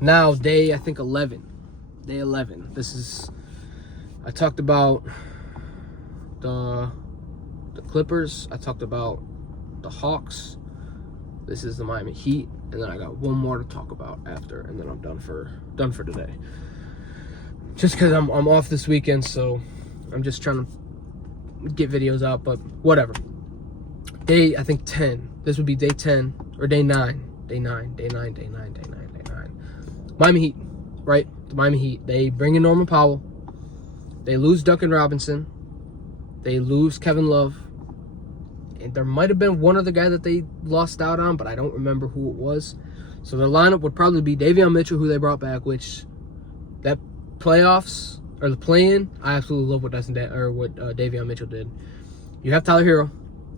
Now, I think 11. Day 11. I talked about the Clippers. I talked about the Hawks. This is the Miami Heat. And then I got one more to talk about after, and then I'm done for today. Just because I'm off this weekend, so I'm just trying to get videos out, but whatever. Day, I think 10. This would be day 10, or day 9. Day 9. Miami Heat, right? The Miami Heat. They bring in Norman Powell. They lose Duncan Robinson. They lose Kevin Love. And there might have been one other guy that they lost out on, but I don't remember who it was. So their lineup would probably be Davion Mitchell, who they brought back, which that playoffs, or the play-in, I absolutely love what Davion Mitchell did. You have Tyler Hero.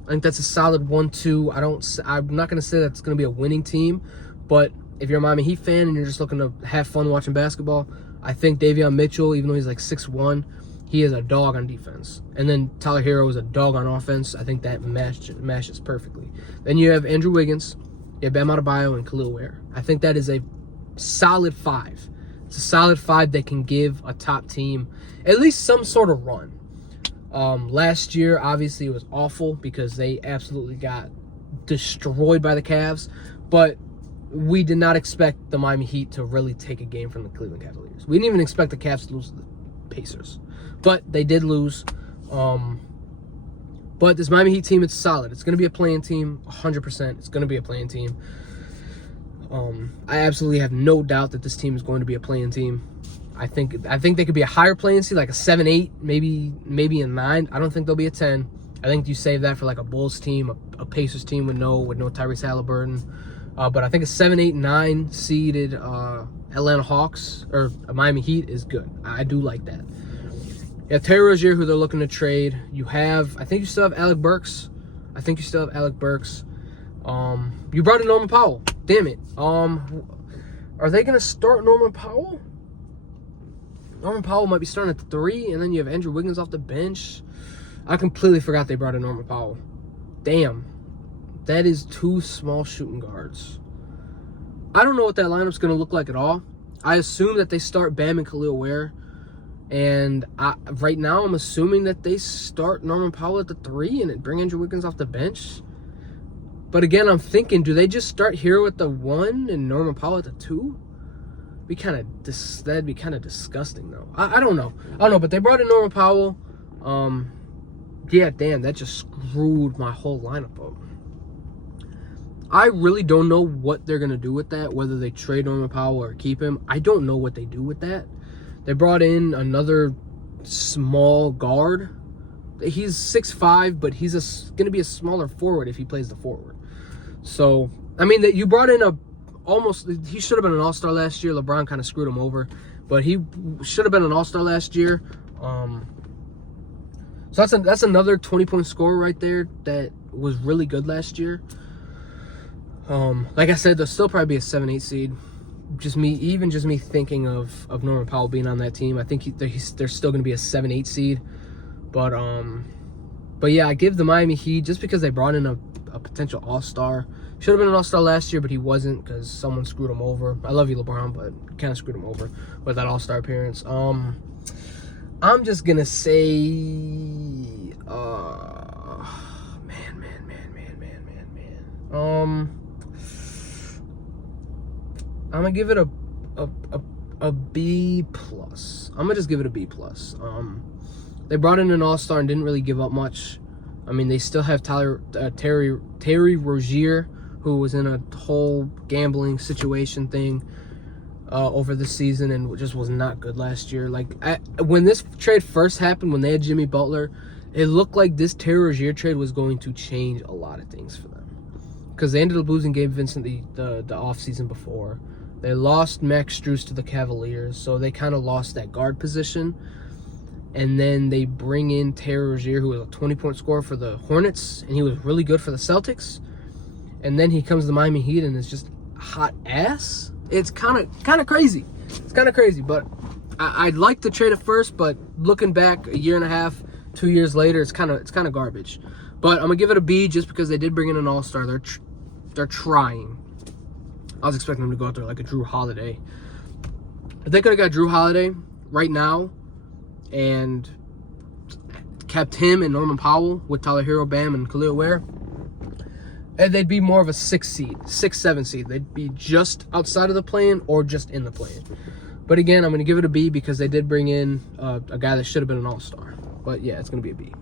I think that's a solid 1-2. I'm not going to say that's going to be a winning team, but if you're a Miami Heat fan and you're just looking to have fun watching basketball, I think Davion Mitchell, even though he's like 6'1", he is a dog on defense. And then Tyler Hero is a dog on offense. I think that matches perfectly. Then you have Andrew Wiggins, you have Bam Adebayo, and Khalil Ware. I think that is a solid 5. It's a solid 5 that can give a top team at least some sort of run. Last year, obviously, it was awful because they absolutely got destroyed by the Cavs. But we did not expect the Miami Heat to really take a game from the Cleveland Cavaliers. We didn't even expect the Cavs to lose to the Pacers. But they did lose. But this Miami Heat team, it's solid. It's going to be a playing team, 100%. It's going to be a playing team. I absolutely have no doubt that this team is going to be a playing team. I think they could be a higher playing seed, like a 7-8, maybe a 9. I don't think they'll be a 10. I think you save that for like a Bulls team, a Pacers team with no Tyrese Halliburton. But I think a 7, 8, 9 seeded Atlanta Hawks or a Miami Heat is good. I do like that. You have Terry Rozier, who they're looking to trade. I think you still have Alec Burks. You brought in Norman Powell. Damn it. Are they going to start Norman Powell? Norman Powell might be starting at the 3, and then you have Andrew Wiggins off the bench. I completely forgot they brought in Norman Powell. Damn. That is 2 small shooting guards. I don't know what that lineup's going to look like at all. I assume that they start Bam and Khalil Ware. And right now I'm assuming that they start Norman Powell at the 3 and bring Andrew Wiggins off the bench. But again, I'm thinking, do they just start Hero at the 1 and Norman Powell at the 2? That'd be kind of disgusting, though. I don't know. But they brought in Norman Powell. Yeah, damn, that just screwed my whole lineup up. I really don't know what they're going to do with that, whether they trade Norman Powell or keep him. I don't know what they do with that. They brought in another small guard. He's 6'5", but he's going to be a smaller forward if he plays the forward. So, I mean, you brought in he should have been an all-star last year. LeBron kind of screwed him over, but he should have been an all-star last year. So that's another 20-point scorer right there that was really good last year. Like I said, there'll still probably be a 7-8 seed. Just me thinking of Norman Powell being on that team. I think they're still going to be a 7-8 seed. But yeah, I give the Miami Heat, just because they brought in a potential all-star. Should have been an all-star last year, but he wasn't because someone screwed him over. I love you, LeBron, but kind of screwed him over with that all-star appearance. I'm just going to say, I'm going to give it a B+. I'm going to just give it a B+. They brought in an all-star and didn't really give up much. I mean, they still have Terry Rozier, who was in a whole gambling situation thing over the season and just was not good last year. Like, when this trade first happened, when they had Jimmy Butler, it looked like this Terry Rozier trade was going to change a lot of things for them. Because they ended up losing Gabe Vincent the offseason before. They lost Max Strus to the Cavaliers, so they kind of lost that guard position. And then they bring in Terry Rozier, who was a 20-point scorer for the Hornets, and he was really good for the Celtics. And then he comes to the Miami Heat and is just hot ass. It's kind of crazy. It's kind of crazy, but I'd like to trade it first, but looking back a year and a half, 2 years later, it's kind of garbage. But I'm gonna give it a B just because they did bring in an all-star. They're trying. I was expecting them to go out there like a Drew Holiday. If they could have got Drew Holiday right now and kept him and Norman Powell with Tyler Hero, Bam, and Khalil Ware, and they'd be more of a 6-7 seed. They'd be just outside of the play-in or just in the play-in. But again, I'm going to give it a B because they did bring in a guy that should have been an all-star. But yeah, it's going to be a B.